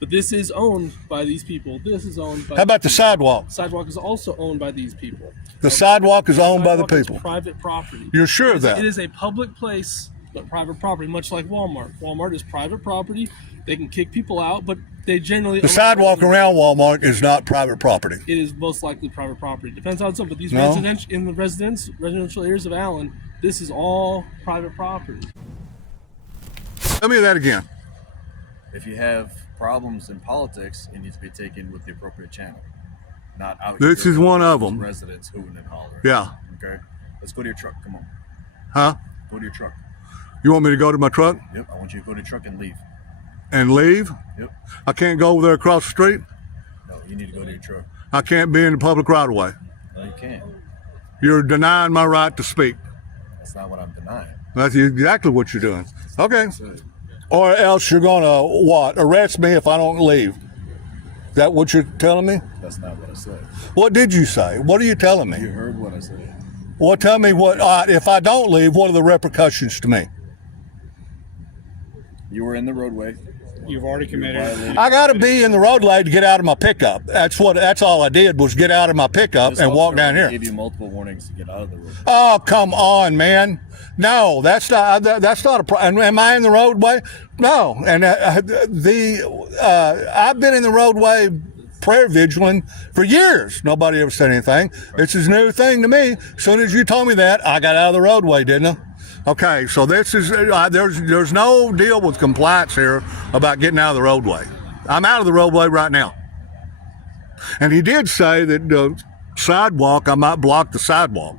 But this is owned by these people. This is owned by. How about the sidewalk? Sidewalk is also owned by these people. The sidewalk is owned by the people. Private property. You're sure of that? It is a public place, but private property, much like Walmart. Walmart is private property. They can kick people out, but they generally. The sidewalk around Walmart is not private property. It is most likely private property. Depends on some, but these residential areas of Allen, this is all private property. Tell me that again. If you have problems in politics, it needs to be taken with the appropriate channel, not out. This is one of them. Residents hooting and hollering. Yeah. Okay. Let's go to your truck. Come on. Huh? Go to your truck. You want me to go to my truck? Yep. I want you to go to your truck and leave. And leave? Yep. I can't go over there across the street? No, you need to go to your truck. I can't be in the public right of way. No, you can't. You're denying my right to speak. That's not what I'm denying. That's exactly what you're doing. Okay. That's it. Or else you're gonna what? Arrest me if I don't leave. Is that what you're telling me? That's not what I said. What did you say? What are you telling me? You heard what I said. Well, tell me what, if I don't leave, what are the repercussions to me? You were in the roadway. You've already committed. I got to be in the roadway to get out of my pickup. That's all I did was get out of my pickup and walk down here. I gave you multiple warnings to get out of the road. Oh, come on, man. No, that's not a problem. Am I in the roadway? No. And I've been in the roadway prayer vigilant for years. Nobody ever said anything. It's a new thing to me. As soon as you told me that, I got out of the roadway, didn't I? Okay, so this is there's no deal with compliance here about getting out of the roadway. I'm out of the roadway right now. And he did say that the sidewalk, I might block the sidewalk.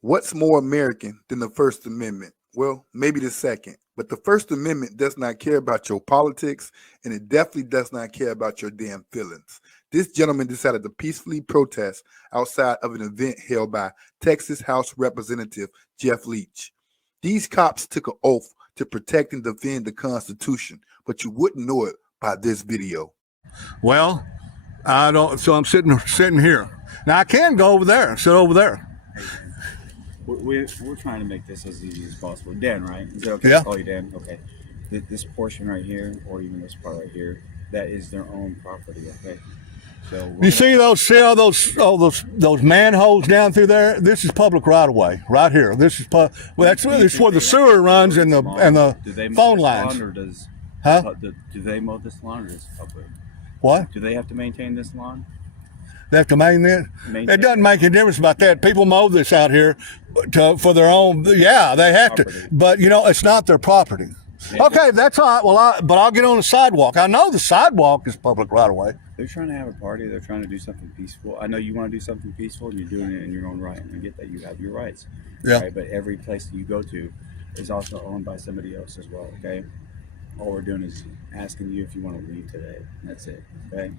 What's more American than the First Amendment? Well, maybe the second. But the First Amendment does not care about your politics, and it definitely does not care about your damn feelings. This gentleman decided to peacefully protest outside of an event held by Texas House Representative Jeff Leach. These cops took an oath to protect and defend the Constitution, but you wouldn't know it by this video. Well, I don't. So I'm sitting here. Now I can go over there and sit over there. We're trying to make this as easy as possible. Dan, right? Is it okay Yeah. to call you Dan? Okay. This portion right here, or even this part right here, that is their own property. Okay. So You see all those manholes down through there? This is public right of way right here. This is this is where the sewer runs and the phone lines. Or does, Huh? Do they mow this lawn, or is it public? What? Do they have to maintain this lawn? They have to maintain it. It doesn't make a difference about that. People mow this out here for their own. Yeah, they have to. But it's not their property. Okay, that's all right. Well, but I'll get on the sidewalk. I know the sidewalk is public right of way. They're trying to have a party. They're trying to do something peaceful. I know you want to do something peaceful, and you're doing it in your own right. And I get that you have your rights. Yeah. Right? But every place that you go to is also owned by somebody else as well. Okay. All we're doing is asking you if you want to leave today. That's it. Okay.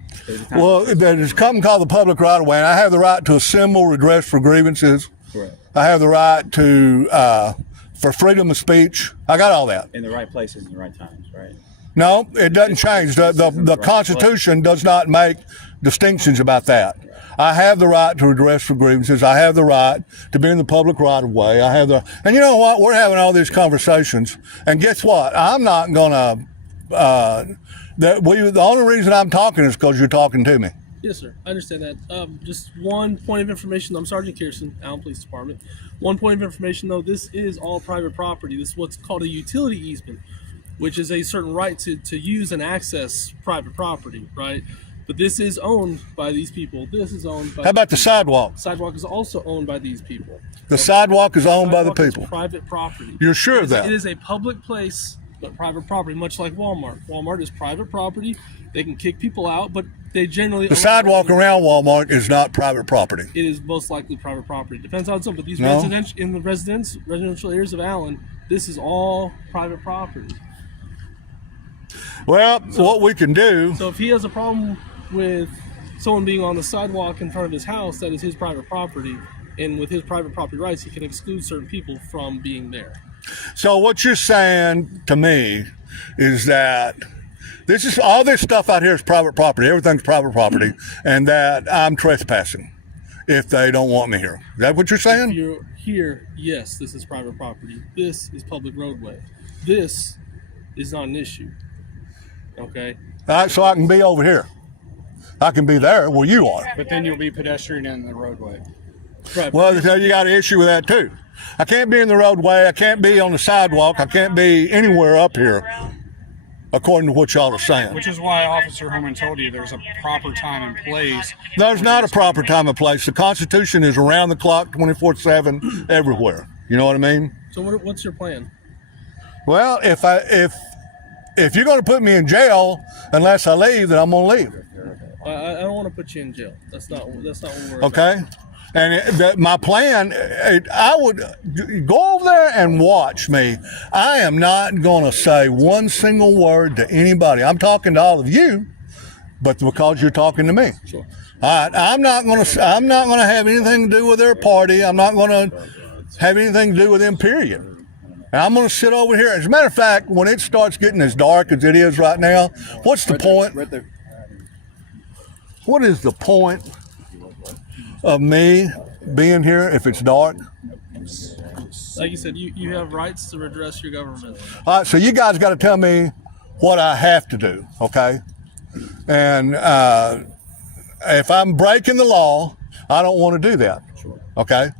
Well, there's something called the public right of way, and I have the right to assemble, redress for grievances. Correct. I have the right to for freedom of speech. I got all that. In the right places in the right times, right? No, it doesn't change. The Constitution does not make distinctions about that. I have the right to redress for grievances. I have the right to be in the public right of way. And you know what? We're having all these conversations, and guess what? I'm not gonna. The only reason I'm talking is because you're talking to me. Yes, sir. I understand that. Just one point of information. I'm Sergeant Kirsten, Allen Police Department. One point of information, though. This is all private property. This is what's called a utility easement, which is a certain right to use and access private property, right? But this is owned by these people. This is owned by. How about the sidewalk? Sidewalk is also owned by these people. The sidewalk is owned by the people. Private property. You're sure of that? It is a public place, but private property, much like Walmart. Walmart is private property. They can kick people out, but they generally. The sidewalk around Walmart is not private property. It is most likely private property. Depends on some, but these residential areas of Allen, this is all private property. Well, what we can do. So if he has a problem with someone being on the sidewalk in front of his house, that is his private property, and with his private property rights, he can exclude certain people from being there. So what you're saying to me is that all this stuff out here is private property. Everything's private property, and that I'm trespassing if they don't want me here. Is that what you're saying? If you're here, yes, this is private property. This is public roadway. This is not an issue. Okay. All right, so I can be over here. I can be there where you are. But then you'll be pedestrian in the roadway. Right. Well, so you got an issue with that too. I can't be in the roadway. I can't be on the sidewalk. I can't be anywhere up here, according to what y'all are saying. Which is why Officer Holman told you there's a proper time and place. There's not a proper time and place. The Constitution is around the clock, 24/7, everywhere. You know what I mean? So what's your plan? Well, if you're going to put me in jail unless I leave, then I'm going to leave. I don't want to put you in jail. That's not what we're Okay. And my plan, I would go over there and watch me. I am not going to say one single word to anybody. I'm talking to all of you, but because you're talking to me. Sure. All right. I'm not going to have anything to do with their party. I'm not going to have anything to do with them, period. And I'm going to sit over here. As a matter of fact, when it starts getting as dark as it is right now, what's the point? Right there. What is the point of me being here if it's dark? Like you said, you have rights to redress your government. All right, so you guys got to tell me what I have to do, okay? And if I'm breaking the law, I don't want to do that, okay?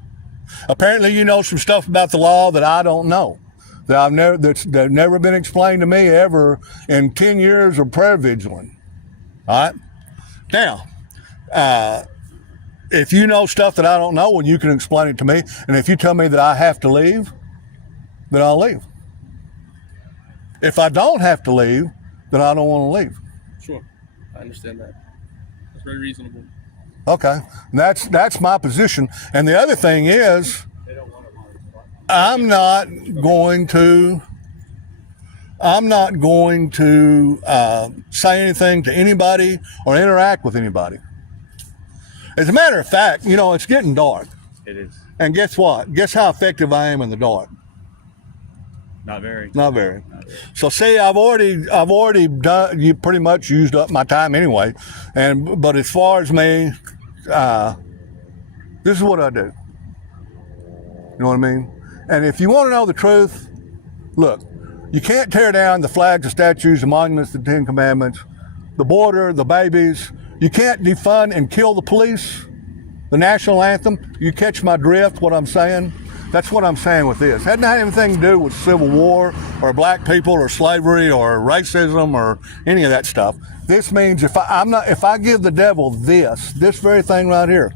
Apparently, you know some stuff about the law that I don't know, that's never been explained to me ever in 10 years of prayer vigiling. All right. Now, if you know stuff that I don't know, well, you can explain it to me. And if you tell me that I have to leave, then I'll leave. If I don't have to leave, then I don't want to leave. Sure, I understand that. That's very reasonable. Okay, that's my position. And the other thing is, I'm not going to say anything to anybody or interact with anybody. As a matter of fact, you know, it's getting dark. It is. And guess what? Guess how effective I am in the dark? Not very. Not very. So see, I've already done. You pretty much used up my time anyway. But as far as me, this is what I do. You know what I mean? And if you want to know the truth, look, you can't tear down the flags, the statues, the monuments, the Ten Commandments, the border, the babies. You can't defund and kill the police, the national anthem. You catch my drift, what I'm saying? That's what I'm saying with this. It hadn't had anything to do with Civil War or black people or slavery or racism or any of that stuff. This means if I give the devil this very thing right here,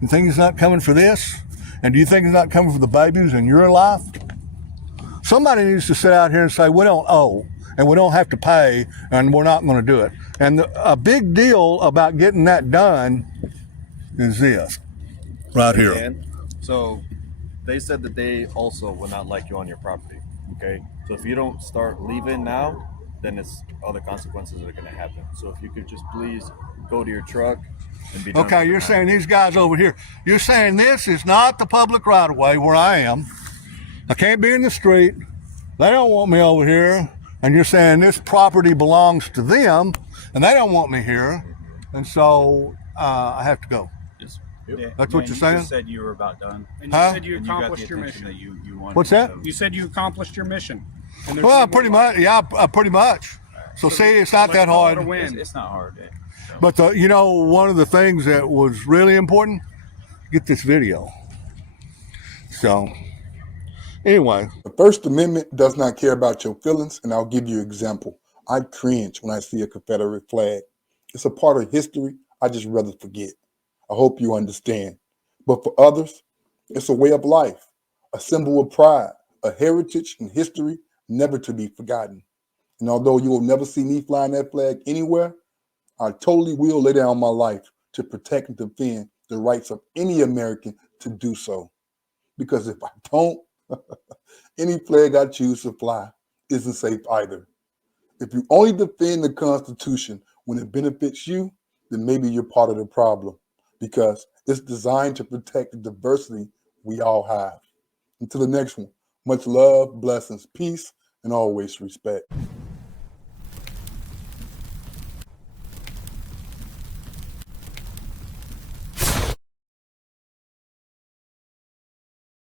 you think he's not coming for this? And do you think he's not coming for the babies in your life? Somebody needs to sit out here and say, we don't owe and we don't have to pay and we're not going to do it. And a big deal about getting that done is this right here. And so they said that they also will not like you on your property. Okay. So if you don't start leaving now, then it's other consequences that are going to happen. So if you could just please go to your truck and be done. Okay, you're saying these guys over here, you're saying this is not the public right of way where I am. I can't be in the street. They don't want me over here. And you're saying this property belongs to them and they don't want me here. And so I have to go. Yes. Yeah, That's what you're saying? You said you were about done. And you Huh? said you And you got the accomplished your attention mission. that you wanted. What's that? So- You said you accomplished your mission. And there's Well, no pretty more- much. Yeah, pretty much. So see, it's not let's that call it hard. a win. It's not hard. But one of the things that was really important, get this video. So anyway, The First Amendment does not care about your feelings, and I'll give you an example. I cringe when I see a Confederate flag. It's a part of history I just rather forget. I hope you understand. But for others, it's a way of life, a symbol of pride, a heritage and history never to be forgotten. And although you will never see me flying that flag anywhere, I totally will lay down my life to protect and defend the rights of any American to do so. Because if I don't, any flag I choose to fly isn't safe either. If you only defend the Constitution when it benefits you, then maybe you're part of the problem because it's designed to protect the diversity we all have. Until the next one, much love, blessings, peace, and always respect.